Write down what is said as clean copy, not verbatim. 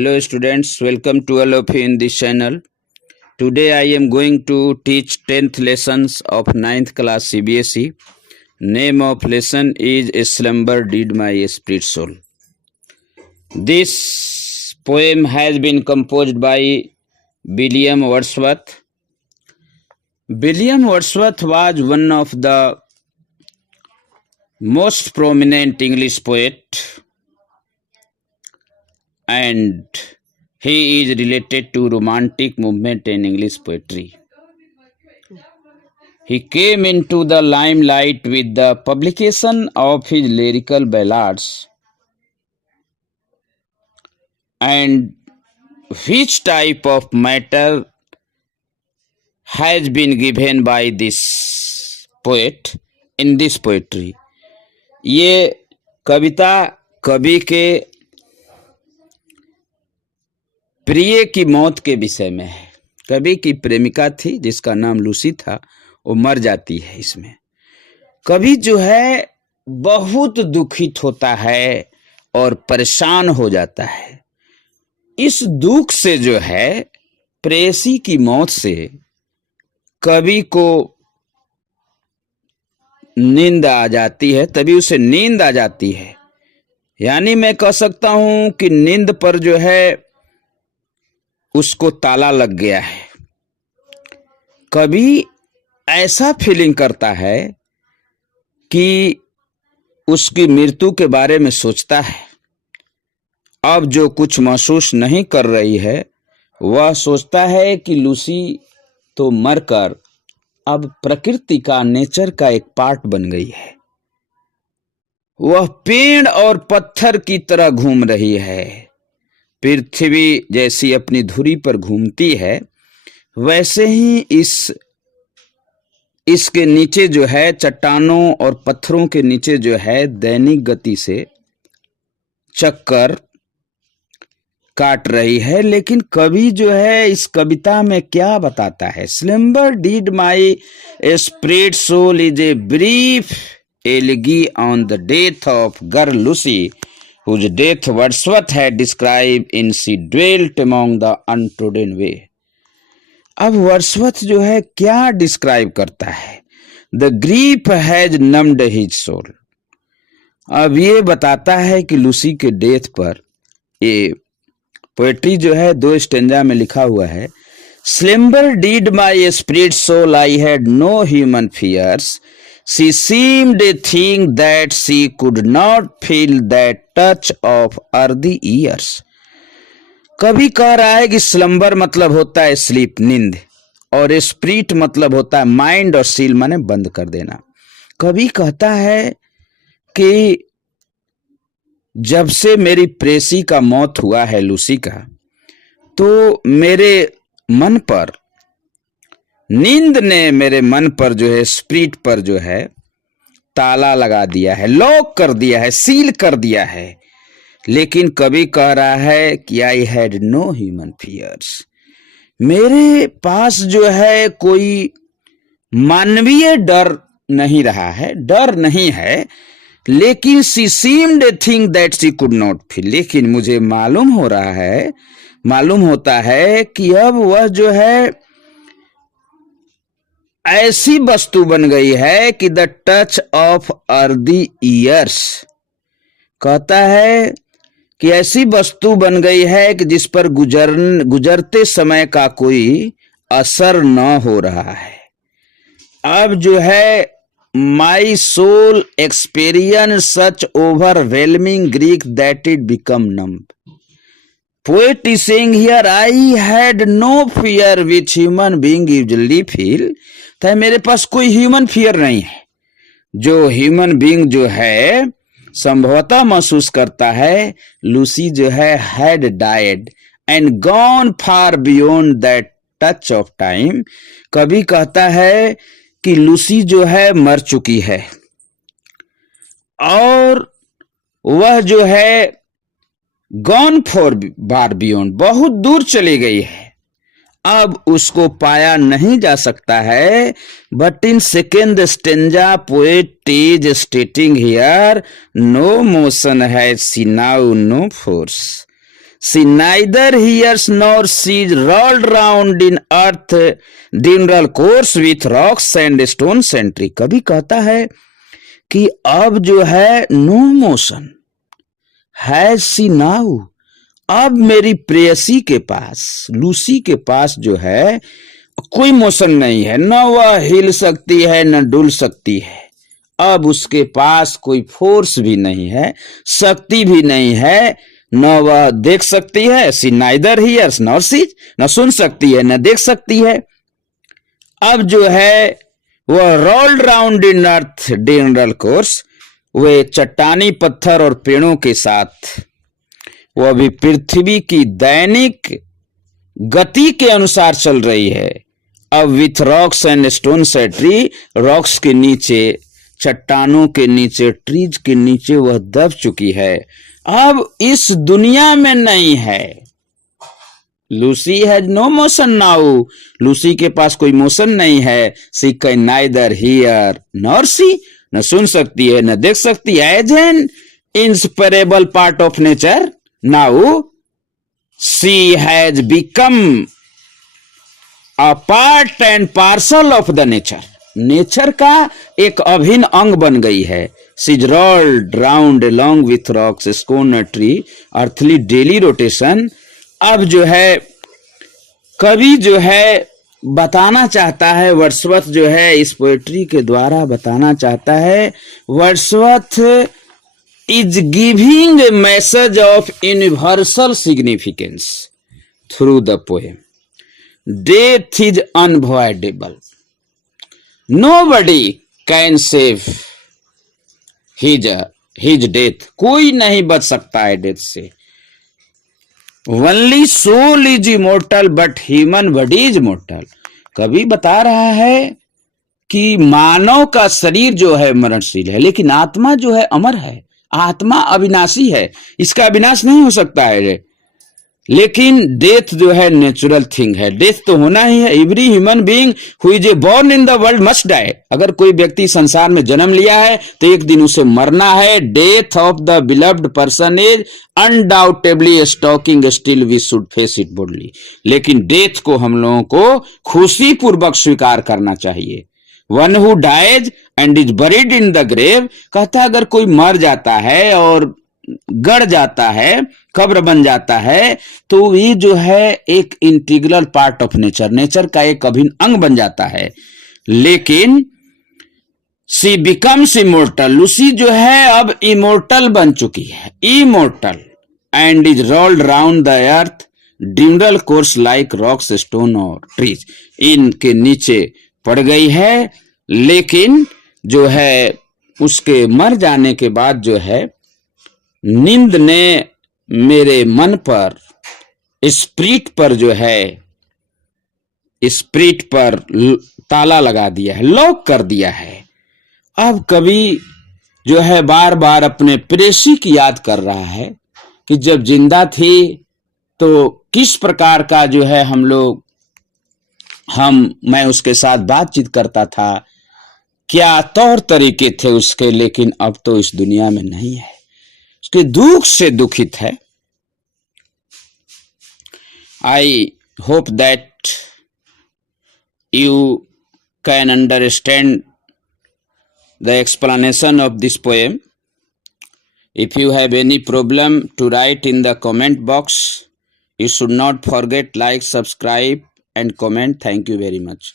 Hello students, welcome to all of you in this channel. Today I am going to teach 10th lessons of 9th class CBSE. Name of lesson is A Slumber Did My Spirit Soul. This poem has been composed by William Wordsworth. William Wordsworth was one of the most prominent English poet, and he is related to romantic movement in English poetry. He came into the limelight with the publication of his lyrical ballads, and which type of matter has been given by this poet in this poetry. ये कविता कवि के प्रिय की मौत के विषय में है। कवि की प्रेमिका थी जिसका नाम लूसी था, वो मर जाती है। इसमें कवि जो है बहुत दुखित होता है और परेशान हो जाता है। इस दुख से जो है, प्रेयसी की मौत से कवि को नींद आ जाती है, तभी उसे नींद आ जाती है। यानी मैं कह सकता हूं कि नींद पर जो है उसको ताला लग गया है। कभी ऐसा फीलिंग करता है कि उसकी मृत्यु के बारे में सोचता है। अब जो कुछ महसूस नहीं कर रही है, वह सोचता है कि लूसी तो मरकर अब प्रकृति का, नेचर का एक पार्ट बन गई है। वह पेड़ और पत्थर की तरह घूम रही है। पृथ्वी जैसी अपनी धुरी पर घूमती है, वैसे ही इसके नीचे जो है, चट्टानों और पत्थरों के नीचे जो है, दैनिक गति से चक्कर काट रही है। लेकिन कवि जो है इस कविता में क्या बताता है? Slumber did my spirit seal is a brief elegy on the death of girl Lucy, whose death Wordsworth had described in She Dwelt Among the Untrodden Way. अब वर्ड्सवर्थ जो है क्या डिस्क्राइब करता है? The grief has numbed his soul. अब ये बताता है कि लूसी के डेथ पर, ये पोएट्री जो है 2 स्टेंजा में लिखा हुआ है। Slumber did my spirit soul, I had no human fears. She seemed a thing that she could not feel that touch of earthy years. कभी कह रहा है कि स्लम्बर मतलब होता है स्लीप, नींद, और स्पिरिट मतलब होता है माइंड, और सील माने बंद कर देना। कभी कहता है कि जब से मेरी प्रेसी का मौत हुआ है, लूसी का, तो मेरे मन पर, नींद ने मेरे मन पर जो है, स्पिरिट पर जो है ताला लगा दिया है, लॉक कर दिया है, सील कर दिया है। लेकिन कभी कह रहा है कि I had no human fears, मेरे पास जो है कोई मानवीय डर नहीं रहा है, डर नहीं है। लेकिन she seemed a thing that she could not feel, लेकिन मुझे मालूम होता है कि अब वह जो है ऐसी वस्तु बन गई है कि the touch of earthy years, कहता है कि ऐसी वस्तु बन गई है कि जिस पर गुजरते समय का कोई असर न हो रहा है। अब जो है my soul experience such overwhelming grief that it become numb. Poet is saying here, I had no fear which human being usually feel. तो मेरे पास कोई ह्यूमन फियर नहीं है जो ह्यूमन बीइंग जो है संभवतः महसूस करता है। लूसी जो है had died and gone far beyond that touch of time. कभी कहता है कि लूसी जो है मर चुकी है और वह जो है गॉन फॉर बार बियॉन्ड, बहुत दूर चली गई है, अब उसको पाया नहीं जा सकता है। But in second stanza poet is stating here, no motion has she now no force, She neither hears nor sees, rolled round in earth, diurnal course with rocks and stones and tree. कभी कहता है कि अब जो है no motion has she now, अब मेरी प्रेयसी के पास, लूसी के पास जो है कोई मोशन नहीं है, न वह हिल सकती है न डुल सकती है। अब उसके पास कोई फोर्स भी नहीं है, शक्ति भी नहीं है, न वह देख सकती है, सी नाइदर हियर्स नॉर सीज, न सुन सकती है न देख सकती है। अब जो है वह rolled round in earth diurnal course, वे चट्टानी पत्थर और पेड़ों के साथ वह भी पृथ्वी की दैनिक गति के अनुसार चल रही है। अब with rocks and stones a tree, rocks के नीचे, चट्टानों के नीचे, ट्रीज के नीचे वह दब चुकी है, अब इस दुनिया में नहीं है। Lucy has no motion now, Lucy के पास कोई मोशन नहीं है। She can neither hear nor see, न सुन सकती है न देख सकती है। As an inseparable part of nature now she has become a part and parcel of the nature, nature का एक अभिन्न अंग बन गई है। She is rolled round along with rocks stone tree, earthly daily rotation. अब जो है कवि जो है बताना चाहता है, वर्ड्सवर्थ जो है इस पोएट्री के द्वारा बताना चाहता है, Wordsworth is giving a message of universal significance through the poem. Death is unavoidable, nobody can save his death, कोई नहीं बच सकता है डेथ से। Only soul is immortal but human body is mortal। कवि बता रहा है कि मानव का शरीर जो है मरणशील है, लेकिन आत्मा जो है अमर है, आत्मा अविनाशी है, इसका विनाश नहीं हो सकता है। लेकिन डेथ जो है नेचुरल थिंग है, डेथ तो होना ही है। Every human being who is born in the world must die, अगर कोई व्यक्ति संसार में जन्म लिया है तो एक दिन उसे मरना है। Death of the beloved person is undoubtably stalking, still we should face it boldly. लेकिन डेथ को हम लोगों को खुशी पूर्वक स्वीकार करना चाहिए। One who dies and is buried in the grave, कहता है अगर कोई मर जाता है और गड़ जाता है, कब्र बन जाता है, तो ये जो है एक integral part of nature, nature का एक अभिन्न अंग बन जाता है। लेकिन सी बिकम्स इमोर्टल, लूसी जो है अब इमोर्टल बन चुकी है, immortal, and is rolled round the earth diurnal course like rocks stone और ट्रीज, इनके नीचे पड़ गई है। लेकिन जो है उसके मर जाने के बाद जो है नींद ने मेरे मन पर, स्पिरिट पर जो है, स्पिरिट पर ताला लगा दिया है, लॉक कर दिया है। अब कवि जो है बार बार अपने प्रेयसी की याद कर रहा है कि जब जिंदा थी तो किस प्रकार का जो है मैं उसके साथ बातचीत करता था, क्या तौर तरीके थे उसके, लेकिन अब तो इस दुनिया में नहीं है, उसके दुख से दुखित है। I hope that you can understand the explanation of this poem. If you have any problem to write in the comment box, you should not forget like, subscribe and comment. Thank you very much.